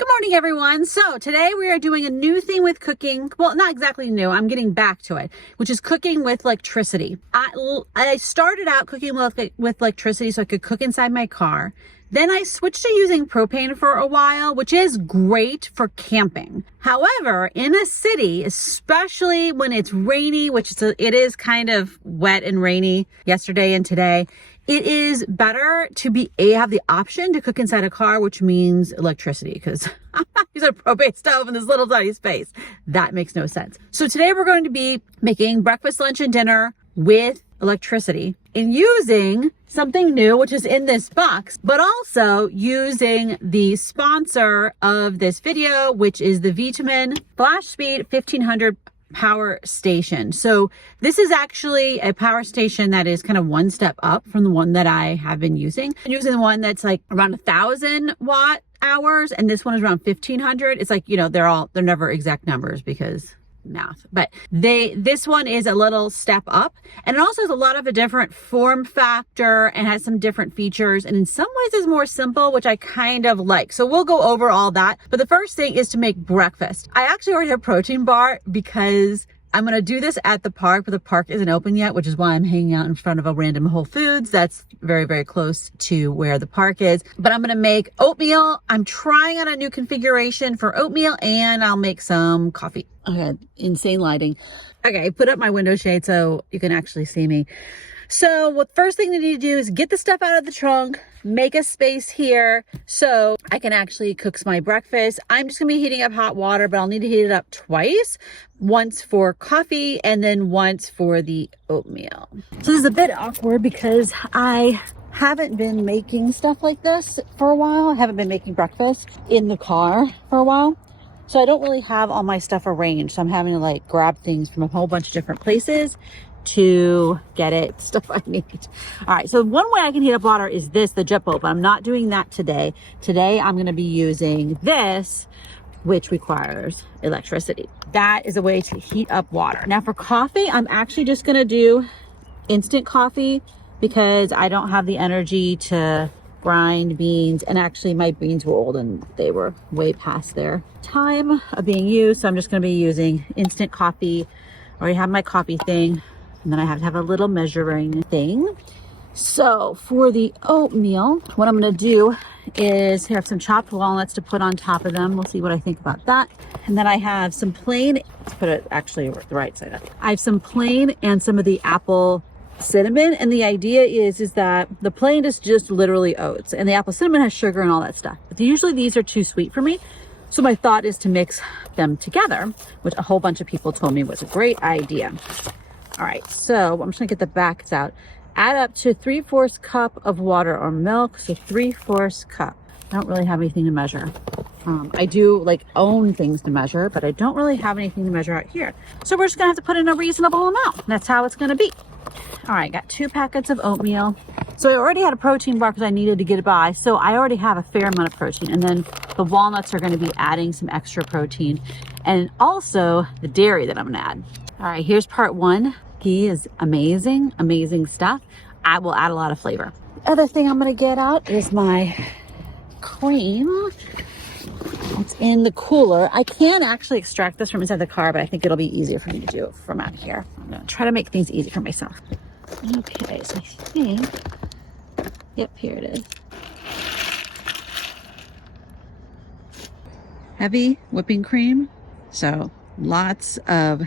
Good morning, everyone. So today we are doing a new thing with cooking. Well, not exactly new. I'm getting back to it, which is cooking with electricity. I started out cooking with electricity so I could cook inside my car. Then I switched to using propane for a while, which is great for camping. However, in a city, especially when it's rainy, it is kind of wet and rainy yesterday and today, it is better to have the option to cook inside a car, which means electricity, because I'm not using a propane stove in this little tiny space. That makes no sense. So today we're going to be making breakfast, lunch, and dinner with electricity and using something new, which is in this box, but also using the sponsor of this video, which is the VTOMAN FlashSpeed 1500 power station. So this is actually a power station that is kind of one step up from the one that I have been using. I'm using the one that's like around 1,000 watt hours, and this one is around 1,500. It's like, they're never exact numbers because math, but this one is a little step up, and it also has a lot of a different form factor and has some different features, and in some ways is more simple, which I kind of like. So we'll go over all that, but the first thing is to make breakfast. I actually already have a protein bar because I'm going to do this at the park, but the park isn't open yet, which is why I'm hanging out in front of a random Whole Foods that's very, very close to where the park is. But I'm going to make oatmeal. I'm trying out a new configuration for oatmeal, and I'll make some coffee. Okay, insane lighting. Okay, I put up my window shade so you can actually see me. So what first thing you need to do is get the stuff out of the trunk, make a space here so I can actually cook my breakfast. I'm just gonna be heating up hot water, but I'll need to heat it up twice, once for coffee and then once for the oatmeal. So this is a bit awkward because I haven't been making stuff like this for a while. I haven't been making breakfast in the car for a while. So I don't really have all my stuff arranged. So I'm having to grab things from a whole bunch of different places to get it stuff I need. All right, so one way I can heat up water is the jet boat, but I'm not doing that today. Today I'm going to be using this, which requires electricity. That is a way to heat up water. Now for coffee, I'm actually just going to do instant coffee because I don't have the energy to grind beans, and actually my beans were old and they were way past their time of being used. So I'm just going to be using instant coffee. I already have my coffee thing, and then I have to have a little measuring thing. So for the oatmeal, what I'm going to do is have some chopped walnuts to put on top of them. We'll see what I think about that. And then I have some plain, let's put it actually the right side up. I have some plain and some of the apple cinnamon, and the idea is that the plain is just literally oats, and the apple cinnamon has sugar and all that stuff. But usually these are too sweet for me. So my thought is to mix them together, which a whole bunch of people told me was a great idea. All right, so I'm just gonna get the backs out. Add up to 3/4 cup of water or milk, so 3/4 cup. I don't really have anything to measure. I do own things to measure, but I don't really have anything to measure out here. So we're just gonna have to put in a reasonable amount. That's how it's gonna be. All right, got 2 packets of oatmeal. So I already had a protein bar because I needed to get it by. So I already have a fair amount of protein. And then the walnuts are going to be adding some extra protein, and also the dairy that I'm going to add. All right, here's part 1. Ghee is amazing, amazing stuff. I will add a lot of flavor. The other thing I'm going to get out is my cream. It's in the cooler. I can actually extract this from inside the car, but I think it'll be easier for me to do it from out here. I'm going to try to make things easy for myself. Okay, so I think, yep, here it is. Heavy whipping cream, so lots of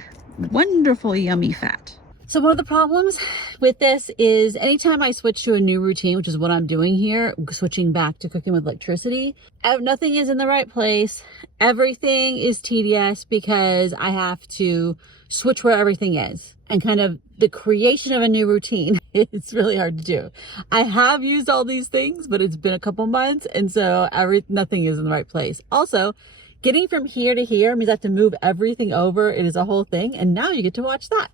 wonderful yummy fat. So one of the problems with this is anytime I switch to a new routine, which is what I'm doing here, switching back to cooking with electricity, nothing is in the right place. Everything is tedious because I have to switch where everything is, and kind of the creation of a new routine. It's really hard to do. I have used all these things, but it's been a couple months, and so nothing is in the right place. Also, getting from here to here means I have to move everything over. It is a whole thing, and now you get to watch that.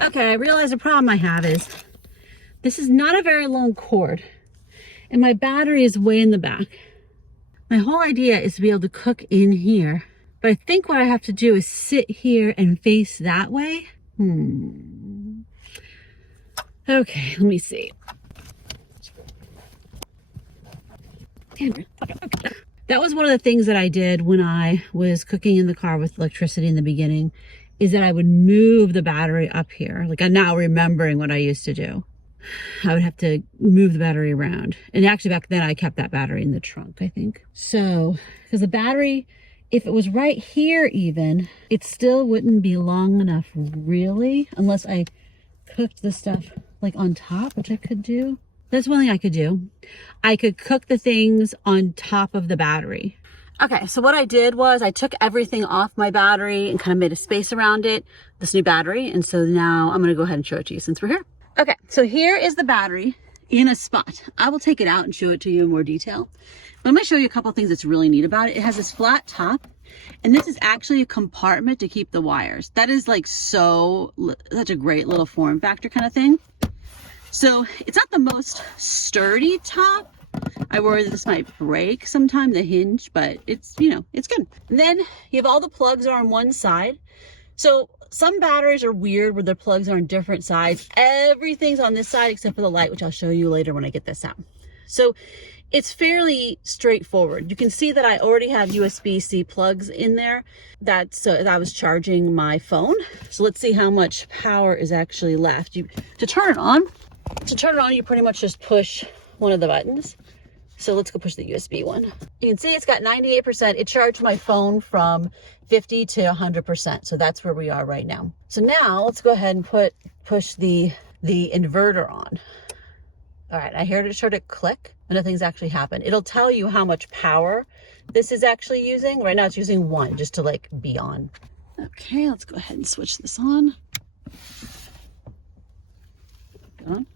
Okay, I realize the problem I have is this is not a very long cord, and my battery is way in the back. My whole idea is to be able to cook in here But I think what I have to do is sit here and face that way. Okay, let me see. That was one of the things that I did when I was cooking in the car with electricity in the beginning, is that I would move the battery up here. Like, I'm now remembering what I used to do. I would have to move the battery around. And actually back then I kept that battery in the trunk, I think. So, because the battery, if it was right here even, it still wouldn't be long enough really, unless I cooked the stuff like on top, which I could do. That's one thing I could do. I could cook the things on top of the battery. Okay, so what I did was I took everything off my battery and kind of made a space around it, this new battery. And so now I'm gonna go ahead and show it to you since we're here. Okay, so here is the battery in a spot. I will take it out and show it to you in more detail. But I'm gonna show you a couple of things that's really neat about it. It has this flat top, and this is actually a compartment to keep the wires. That is like such a great little form factor kind of thing. So it's not the most sturdy top. I worry that this might break sometime, the hinge, but it's, you know, it's good. And then you have all the plugs are on one side. So some batteries are weird where the plugs are on different sides. Everything's on this side except for the light, which I'll show you later when I get this out. So it's fairly straightforward. You can see that I already have USB-C plugs in there. That I was charging my phone. So let's see how much power is actually left. To turn it on, you pretty much just push one of the buttons. So let's go push the USB one. You can see it's got 98%. It charged my phone from 50 to 100%. So that's where we are right now. So now let's go ahead and push the inverter on. All right, I heard it click, and nothing's actually happened. It'll tell you how much power this is actually using. Right now it's using 1 just to like be on. Okay, let's go ahead and switch this on. On.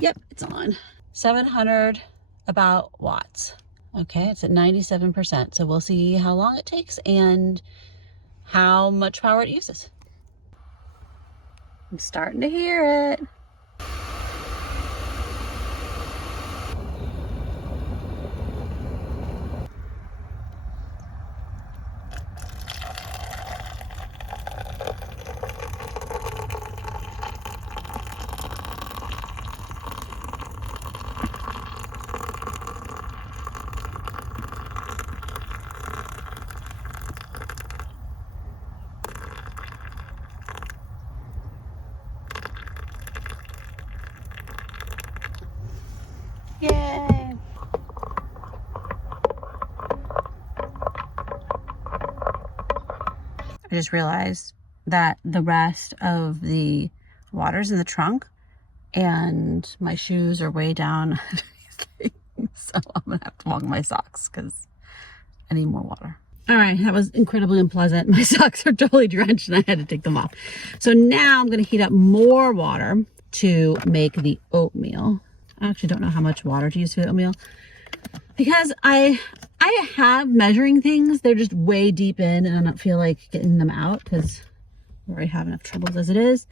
Yep, it's on. 700 about watts. Okay, it's at 97%. So we'll see how long it takes and how much power it uses. I'm starting to hear it. Yay! I just realized that the rest of the water's in the trunk and my shoes are way down. So I'm gonna have to walk my socks because I need more water. All right, that was incredibly unpleasant. My socks are totally drenched and I had to take them off. So now I'm gonna heat up more water to make the oatmeal. I actually don't know how much water to use for the oatmeal because I have measuring things. They're just way deep in and I don't feel like getting them out because I already have enough troubles as it is.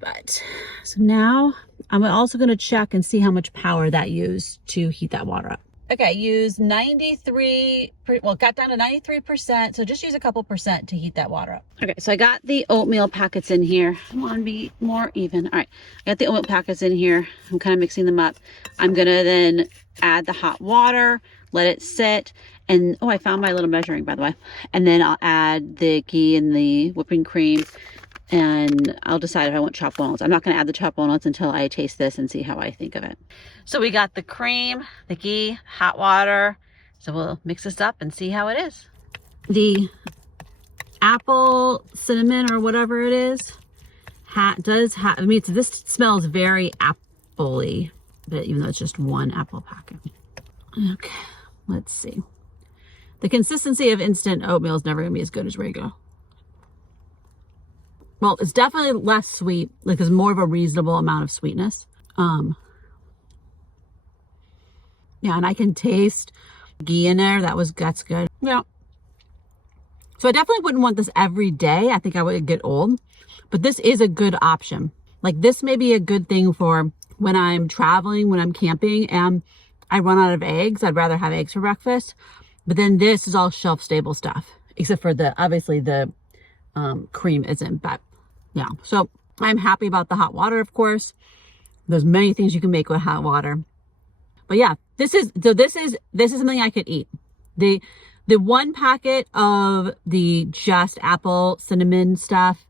But so now I'm also going to check and see how much power that used to heat that water up. Okay, use 93, well, got down to 93%. So just use a couple percent to heat that water up. Okay, so I got the oatmeal packets in here. I want to be more even. All right, I got the oatmeal packets in here. I'm kind of mixing them up. I'm gonna then add the hot water, let it sit. And, oh, I found my little measuring, by the way. And then I'll add the ghee and the whipping cream. And I'll decide if I want chopped walnuts. I'm not going to add the chopped walnuts until I taste this and see how I think of it. So we got the cream, the ghee, hot water. So we'll mix this up and see how it is. The apple cinnamon or whatever it is does have, I mean, this smells very apple-y, but even though it's just one apple packet. Okay, let's see. The consistency of instant oatmeal is never going to be as good as regular. Well, it's definitely less sweet, like it's more of a reasonable amount of sweetness. Yeah, and I can taste ghee in there. That's good. Yeah. So I definitely wouldn't want this every day. I think I would get old, but this is a good option. Like this may be a good thing for when I'm traveling, when I'm camping and I run out of eggs. I'd rather have eggs for breakfast. But then this is all shelf stable stuff, except for obviously the cream isn't, but yeah. So I'm happy about the hot water, of course. There's many things you can make with hot water. But yeah, this is something I could eat. The one packet of the just apple cinnamon stuff,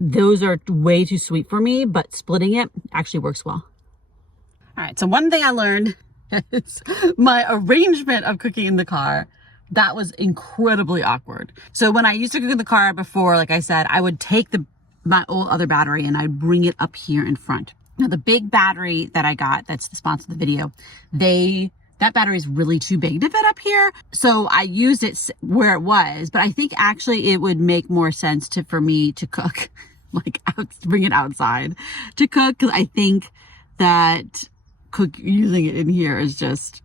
those are way too sweet for me, but splitting it actually works well. All right, so one thing I learned is my arrangement of cooking in the car. That was incredibly awkward. So when I used to cook in the car before, like I said, I would take my old other battery and I'd bring it up here in front. Now the big battery that I got, that's the sponsor of the video, that battery is really too big to fit up here. So I used it where it was, but I think actually it would make more sense for me to cook, like bring it outside to cook. Cause I think that using it in here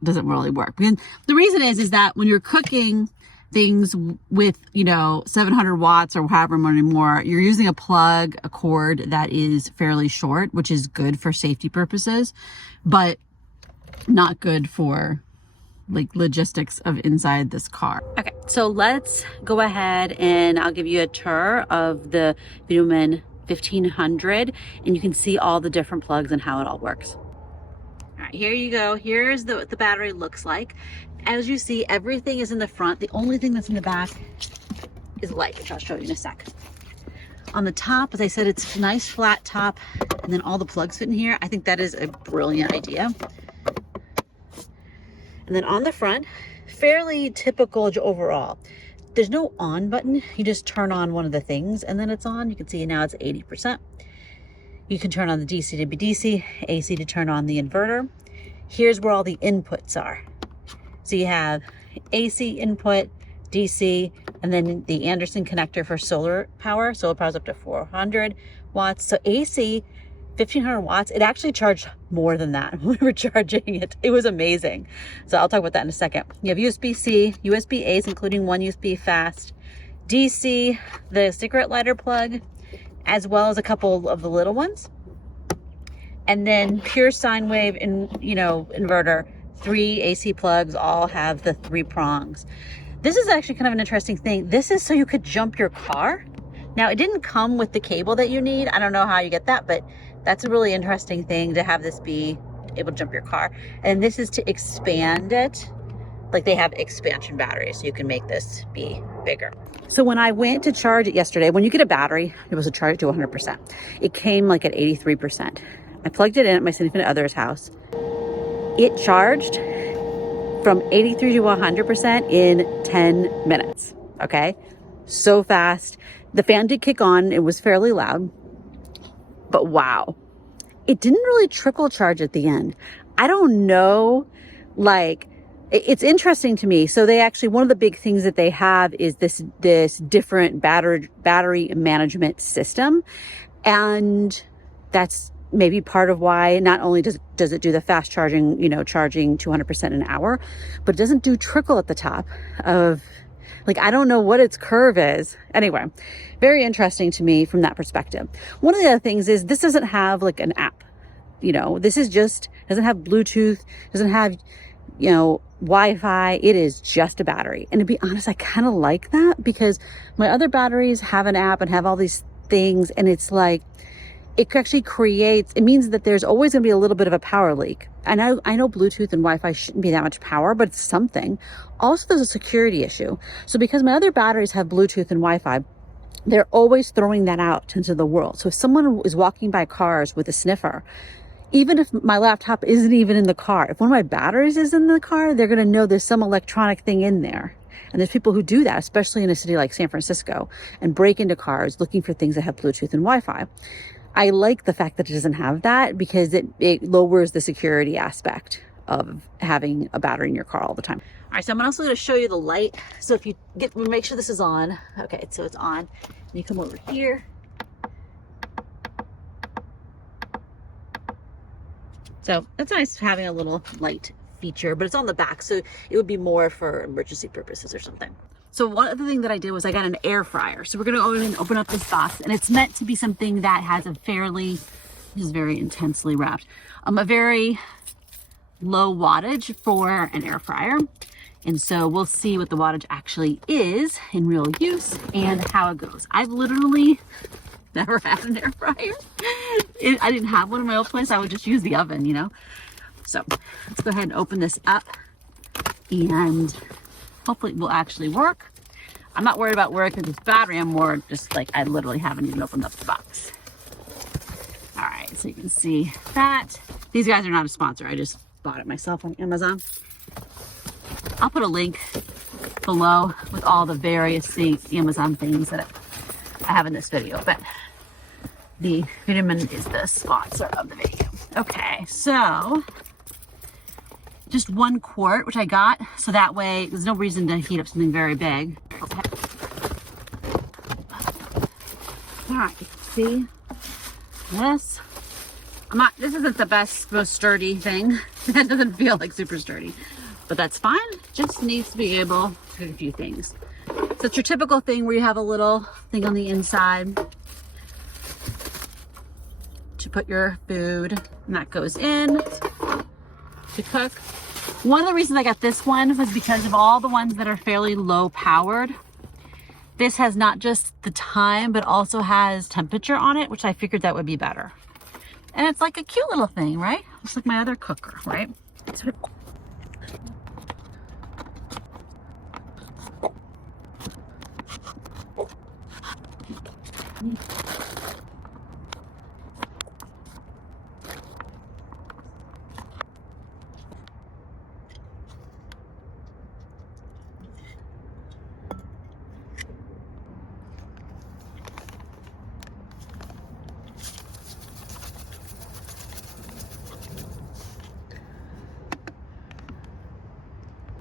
doesn't really work. And the reason is that when you're cooking things with, 700 watts or however many more, you're using a cord that is fairly short, which is good for safety purposes, but not good for like logistics of inside this car. Okay, so let's go ahead and I'll give you a tour of the VTOMAN 1500 and you can see all the different plugs and how it all works. All right, here you go. Here's what the battery looks like. As you see, everything is in the front. The only thing that's in the back is light, which I'll show you in a sec. On the top, as I said, it's a nice flat top, and then all the plugs fit in here. I think that is a brilliant idea. And then on the front, fairly typical overall. There's no on button. You just turn on one of the things and then it's on. You can see now it's 80%. You can turn on the DC to be DC, AC to turn on the inverter. Here's where all the inputs are. So you have AC input, DC, and then the Anderson connector for solar power. Solar power is up to 400 watts. So AC, 1500 watts. It actually charged more than that when we were charging it. It was amazing. So I'll talk about that in a second. You have USB-C, USB-A's, including one USB fast, DC, the cigarette lighter plug, as well as a couple of the little ones. And then pure sine wave inverter, 3 AC plugs, all have the 3 prongs. This is actually kind of an interesting thing. This is so you could jump your car. Now it didn't come with the cable that you need. I don't know how you get that, but that's a really interesting thing to have this be able to jump your car. And this is to expand it. Like they have expansion batteries, so you can make this be bigger. So when I went to charge it yesterday, when you get a battery, it was a charge it to 100%. It came like at 83%. I plugged it in at my significant other's house. It charged from 83 to 100% in 10 minutes, okay? So fast. The fan did kick on, it was fairly loud, but wow. It didn't really trickle charge at the end. I don't know, like, it's interesting to me. So they actually, one of the big things that they have is this different battery management system. And that's maybe part of why not only does it do the fast charging, charging 200% an hour, but it doesn't do trickle at the top of, like, I don't know what its curve is. Anyway, very interesting to me from that perspective. One of the other things is this doesn't have like an app, this is just, doesn't have Bluetooth, doesn't have, Wi-Fi. It is just a battery. And to be honest, I kind of like that because my other batteries have an app and have all these things. And it's like, it actually it means that there's always going to be a little bit of a power leak. And I know Bluetooth and Wi-Fi shouldn't be that much power, but it's something. Also, there's a security issue. So because my other batteries have Bluetooth and Wi-Fi, they're always throwing that out into the world. So if someone is walking by cars with a sniffer, even if my laptop isn't even in the car, if one of my batteries is in the car, they're going to know there's some electronic thing in there. And there's people who do that, especially in a city like San Francisco, and break into cars looking for things that have Bluetooth and Wi-Fi. I like the fact that it doesn't have that because it lowers the security aspect of having a battery in your car all the time. All right, so I'm also going to show you the light. So if you make sure this is on. Okay, so it's on. And you come over here. So it's nice having a little light feature, but it's on the back, so it would be more for emergency purposes or something. So one other thing that I did was I got an air fryer. So we're gonna go ahead and open up this box, and it's meant to be something that has this is very intensely wrapped, a very low wattage for an air fryer. And so we'll see what the wattage actually is in real use and how it goes. I've literally never had an air fryer. I didn't have one in my old place. I would just use the oven, you know? So let's go ahead and open this up and hopefully it will actually work. I'm not worried about work with this battery. I'm more just like, I literally haven't even opened up the box. All right, so you can see that. These guys are not a sponsor. I just bought it myself on Amazon. I'll put a link below with all the various Amazon things that I have in this video, but the VTOMAN is the sponsor of the video. Okay, so just 1 quart, which I got, so that way there's no reason to heat up something very big. All right, you can see this. This isn't the best, most sturdy thing. That doesn't feel like super sturdy, but that's fine. Just needs to be able to do a few things. So it's your typical thing where you have a little thing on the inside to put your food, and that goes in to cook. One of the reasons I got this one was because of all the ones that are fairly low powered. This has not just the time, but also has temperature on it, which I figured that would be better. And it's like a cute little thing, right? Just like my other cooker, right?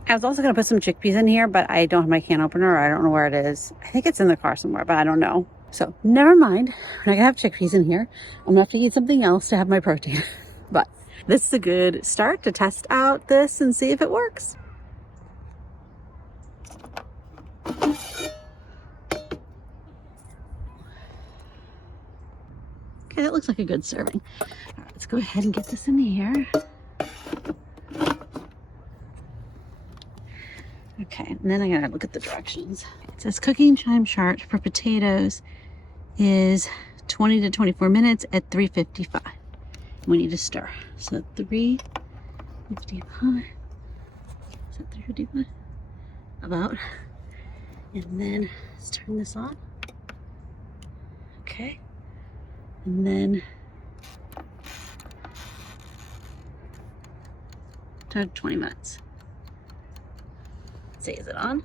I was also going to put some chickpeas in here, but I don't have my can opener. I don't know where it is. I think it's in the car somewhere, but I don't know. So never mind. We're not going to have chickpeas in here. I'm going to have to eat something else to have my protein. But this is a good start to test out this and see if it works. Okay, that looks like a good serving. All right, let's go ahead and get this in here. Okay, and then I gotta look at the directions. It says cooking time chart for potatoes is 20 to 24 minutes at 355. We need to stir. So 355. Is that 355? About. And then let's turn this on. Okay. And then turn 20 minutes. See, is it on?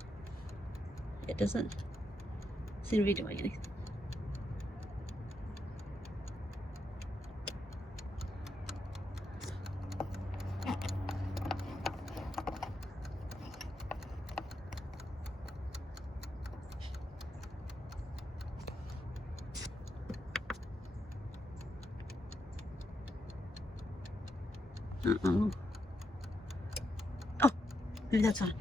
It doesn't seem to be doing anything. Uh-oh. Oh, maybe that's on.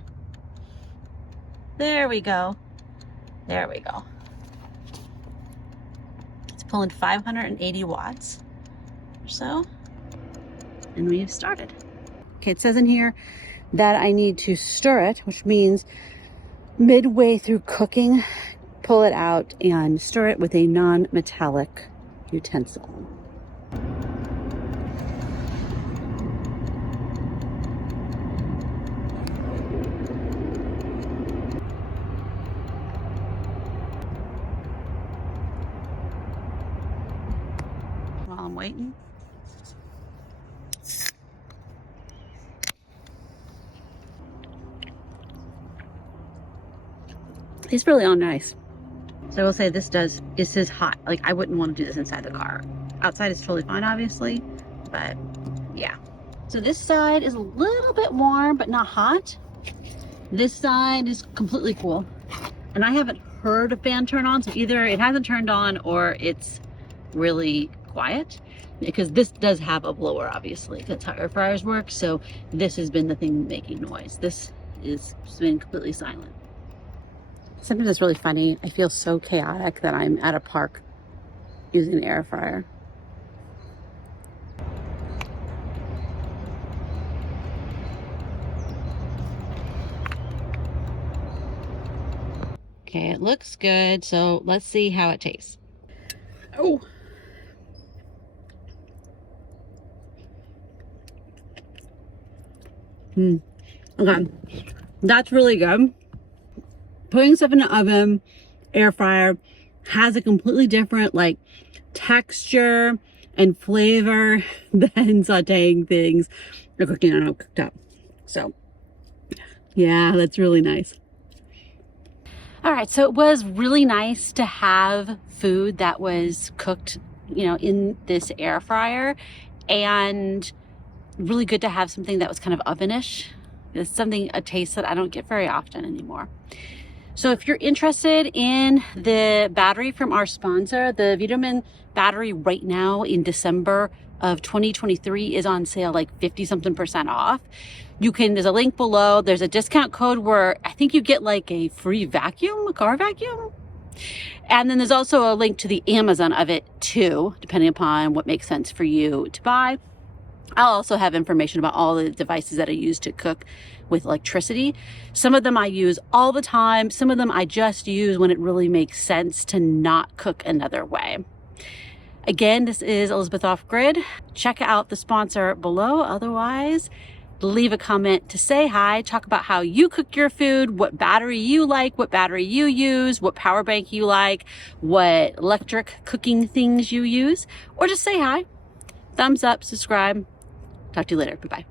There we go. There we go. It's pulling 580 watts or so. And we've started. Okay, it says in here that I need to stir it, which means midway through cooking, pull it out and stir it with a non-metallic utensil. While I'm waiting. It's really all nice. So I will say this is hot. Like, I wouldn't want to do this inside the car. Outside is totally fine, obviously, but yeah. So this side is a little bit warm, but not hot. This side is completely cool. And I haven't heard a fan turn on, so either it hasn't turned on or it's really quiet, because this does have a blower, obviously. That's how air fryers work. So this has been the thing making noise. This is been completely silent. Sometimes it's really funny. I feel so chaotic that I'm at a park using an air fryer. Okay, it looks good. So let's see how it tastes. Oh. Okay, that's really good. Putting stuff in the oven, air fryer, has a completely different like texture and flavor than sauteing things or cooking on a cooktop. So yeah, that's really nice. All right, so it was really nice to have food that was cooked, you know, in this air fryer, and really good to have something that was kind of ovenish. It's something, a taste that I don't get very often anymore. So if you're interested in the battery from our sponsor, the VTOMAN battery right now in December of 2023 is on sale like 50-something% off. You can, there's a link below. There's a discount code where I think you get like a free vacuum, a car vacuum. And then there's also a link to the Amazon of it too, depending upon what makes sense for you to buy. I'll also have information about all the devices that I use to cook with electricity. Some of them I use all the time. Some of them I just use when it really makes sense to not cook another way. Again, this is Elizabeth Off Grid. Check out the sponsor below. Otherwise, leave a comment to say hi, talk about how you cook your food, what battery you like, what battery you use, what power bank you like, what electric cooking things you use, or just say hi. Thumbs up, subscribe. Talk to you later. Bye-bye.